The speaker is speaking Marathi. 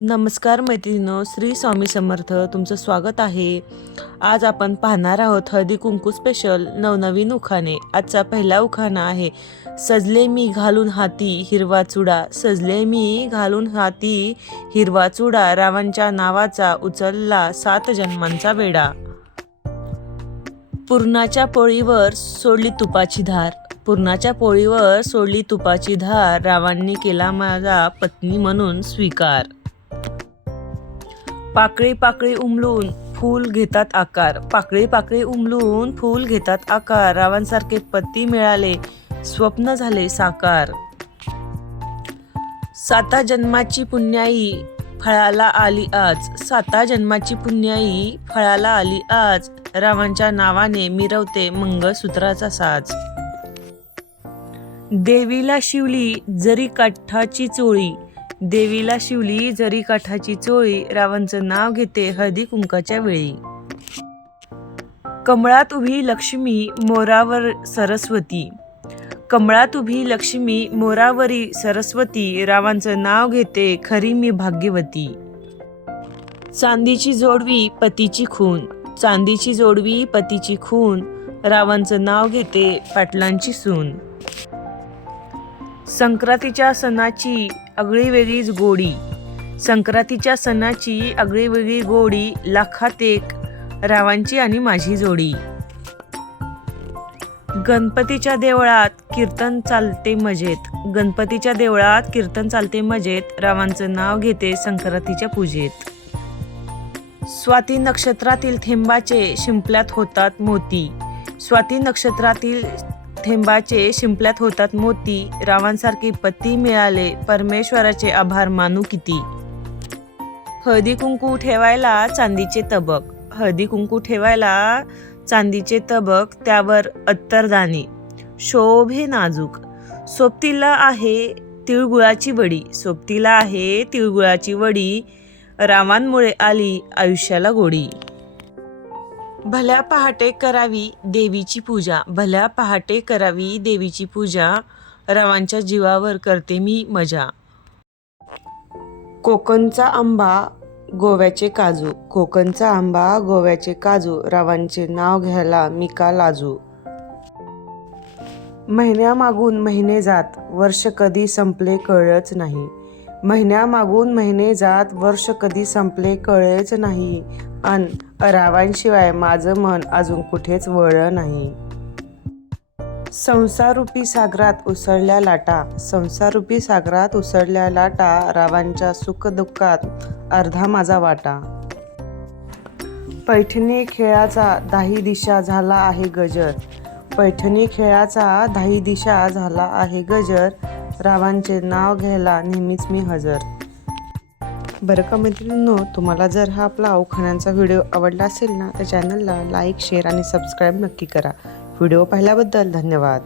नमस्कार मैत्रिणीनो श्री स्वामी समर्थ तुमचं स्वागत आहे. आज आपण पाहणार आहोत हळदी कुंकू स्पेशल नवनवीन उखाणे. आजचा पहिला उखाणा आहे सजले मी घालून हाती हिरवा चुडा. सजले मी घालून हाती हिरवा चुडा रावांच्या नावाचा उचलला सात जन्मांचा वेडा. पूर्णाच्या पोळीवर सोडली तुपाची धार. पूर्णाच्या पोळीवर सोडली तुपाची धार रावांनी केला माझा पत्नी म्हणून स्वीकार. पाकळी पाकळी उमलून फूल घेतात आकार. पाकळी पाकळी उमलून फूल घेतात आकार. रावांसारखे पती मिळाले स्वप्न झाले साकार. साता जन्माची पुण्याई फळाला आली आज. साता जन्माची पुण्याई फळाला आली आज. रावांच्या नावाने मिरवते मंगळसूत्राचा साज. देवीला शिवली जरी काठाची चोळी देवीला शिवली जरी काठाची चोळी रावांचं नाव घेते हळदी कुंकाच्या वेळी. कमळात उभी लक्ष्मी मोरावर सरस्वती. कमळात उभी लक्ष्मी मोरावरी सरस्वती रावांचं नाव घेते खरी मी भाग्यवती. चांदीची जोडवी पतीची खून. चांदीची जोडवी पतीची खून रावांचं नाव घेते पाटलांची सून. संक्रांतीच्या सणाची आगळी वेगळीच गोडी. संक्रांतीच्या सणाची आगळी वेगळी गोडी लाखात एक रावांची आणि माझी जोडी. गणपतीच्या देवळात कीर्तन चालते मजेत. गणपतीच्या देवळात कीर्तन चालते मजेत. रावांचं नाव घेते संक्रांतीच्या पूजेत. स्वाती नक्षत्रातील थेंबाचे शिंपल्यात होतात मोती. स्वाती नक्षत्रातील थेंबाचे शिंपल्यात होतात मोती. रावांसारखे पती मिळाले परमेश्वराचे आभार मानू किती? हळदी कुंकू ठेवायला चांदीचे तबक. हळदी कुंकू ठेवायला चांदीचे तबक त्यावर अत्तरदाणी. शोभे नाजूक. सोबतीला आहे तिळगुळाची वडी. सोबतीला आहे तिळगुळाची वडी. रावांमुळे आली आयुष्याला गोडी. भल्या पहाटे करावी देवीची पूजा भल्या पहाटे करावी देवीची पूजा रवांच्या जीवावर करते मी मजा. कोकणचा आंबा गोव्याचे काजू. कोकणचा आंबा गोव्याचे काजू रावांचे नाव घ्यायला मी का लाजू. महिन्यामागून महिने जात वर्ष कधी संपले कळच नाही. महिन्यामागून महिने जात वर्ष कधी संपले कळेच नाही. अन रावांशिवाय माझं मन अजून कुठेच वळलं नाही. संसारूपी सागरात उसळल्या लाटा संसारूपी सागरात उसळल्या लाटा रावांच्या सुखदुःखात अर्धा माझा वाटा. पैठणी खेळाचा दाही दिशा झाला आहे गजर. पैठणी खेळाचा दाही दिशा झाला आहे गजर. रावांचे नाव घ्यायला नेहमीच मी हजर. बरं का मैत्रिणींनो तुम्हाला जर हा आपला अवखाण्यांचा व्हिडिओ आवडला असेल ना तर चॅनलला लाईक शेअर आणि सबस्क्राईब नक्की करा. व्हिडिओ पाहिल्याबद्दल धन्यवाद.